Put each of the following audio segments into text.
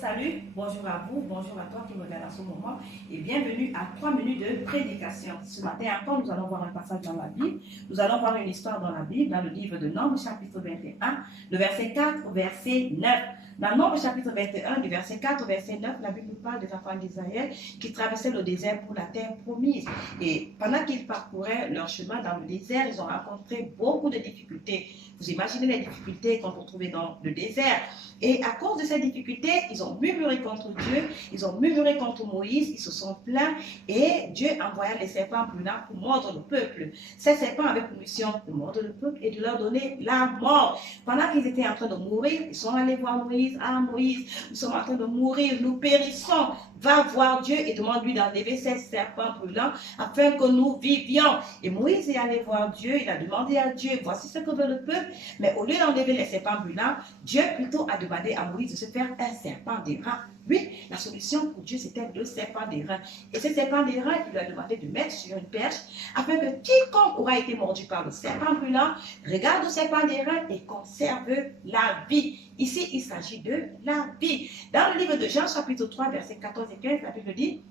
Salut, bonjour à vous, bonjour à toi qui me regarde à ce moment et bienvenue à 3 minutes de prédication. Ce matin encore, nous allons voir un passage dans la Bible. Nous allons voir une histoire dans la Bible, dans le livre de Nombres, chapitre 21, le verset 4 au verset 9. Dans Nombres, chapitre 21, du verset 4 au verset 9, la Bible parle des enfants d'Israël qui traversaient le désert pour la terre promise. Et pendant qu'ils parcouraient leur chemin dans le désert, ils ont rencontré beaucoup de difficultés. Vous imaginez les difficultés qu'on peut trouver dans le désert. Et à cause de ces difficultés, ils ont murmuré contre Dieu, ils ont murmuré contre Moïse, ils se sont plaints et Dieu envoya les serpents brûlants pour mordre le peuple. Ces serpents avaient pour mission de mordre le peuple et de leur donner la mort. Pendant qu'ils étaient en train de mourir, ils sont allés voir Moïse. Ah Moïse, nous sommes en train de mourir, nous périssons. Va voir Dieu et demande-lui d'enlever ces serpents brûlants afin que nous vivions. Et Moïse est allé voir Dieu, il a demandé à Dieu, voici ce que veut le peuple. Mais au lieu d'enlever les serpents brûlants, Dieu plutôt a demandé à Moïse de se faire un serpent d'airain. Oui, la solution pour Dieu, c'était le serpent d'airain. Et ce serpent d'airain, il lui a demandé de mettre sur une perche afin que quiconque aura été mordu par le serpent brûlant regarde le serpent d'airain et conserve la vie. Ici, il s'agit de la vie. Dans le livre de Jean, chapitre 3, versets 14 et 15, la Bible dit: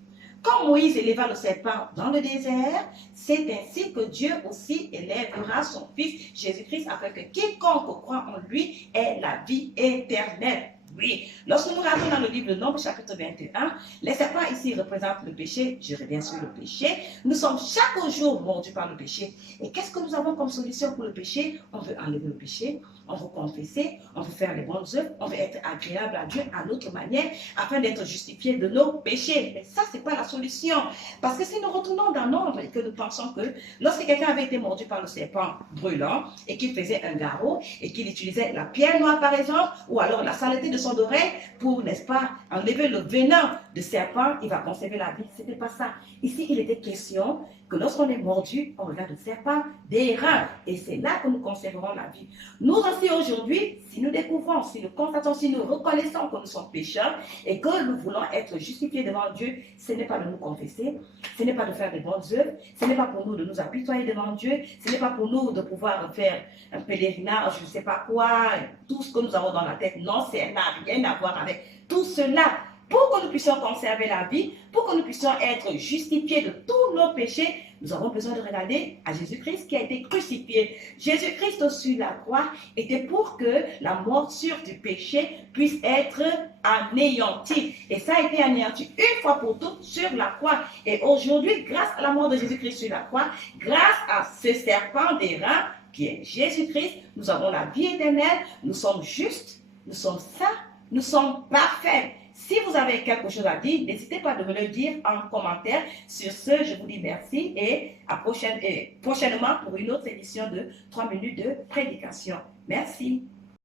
quand Moïse éleva le serpent dans le désert, c'est ainsi que Dieu aussi élèvera son Fils Jésus-Christ afin que quiconque croit en lui ait la vie éternelle. Oui, lorsque nous regardons dans le livre de Nombres, chapitre 21, les serpents ici représentent le péché. Je reviens sur le péché. Nous sommes chaque jour mordus par le péché. Et qu'est-ce que nous avons comme solution pour le péché? On veut enlever le péché, on veut confesser, on veut faire les bonnes œuvres, on veut être agréable à Dieu à notre manière afin d'être justifié de nos péchés. Mais ça, ce n'est pas la solution. Parce que si nous retournons dans Nombres et que nous pensons que lorsque quelqu'un avait été mordu par le serpent brûlant et qu'il faisait un garrot et qu'il utilisait la pierre noire par exemple, ou alors la saleté de son oreille pour, n'est-ce pas, enlever le venin de serpent, il va conserver la vie. Ce n'était pas ça. Ici, il était question que lorsqu'on est mordu, on regarde le serpent d'airain. Et c'est là que nous conserverons la vie. Nous aussi aujourd'hui, si nous découvrons, si nous constatons, si nous reconnaissons que nous sommes pécheurs et que nous voulons être justifiés devant Dieu, ce n'est pas de nous confesser, ce n'est pas de faire des bonnes œuvres, ce n'est pas pour nous de nous apitoyer devant Dieu, ce n'est pas pour nous de pouvoir faire un pèlerinage, je ne sais pas quoi, tout ce que nous avons dans la tête. Non, ça n'a rien à voir avec tout cela. Pour que nous puissions conserver la vie, pour que nous puissions être justifiés de tous nos péchés, nous avons besoin de regarder à Jésus-Christ qui a été crucifié. Jésus-Christ sur la croix était pour que la morsure du péché puisse être anéantie. Et ça a été anéanti une fois pour toutes sur la croix. Et aujourd'hui, grâce à la mort de Jésus-Christ sur la croix, grâce à ce serpent d'airain qui est Jésus-Christ, nous avons la vie éternelle, nous sommes justes, nous sommes saints, nous sommes parfaits. Si vous avez quelque chose à dire, n'hésitez pas de me le dire en commentaire. Sur ce, je vous dis merci et à prochainement pour une autre édition de 3 minutes de prédication. Merci.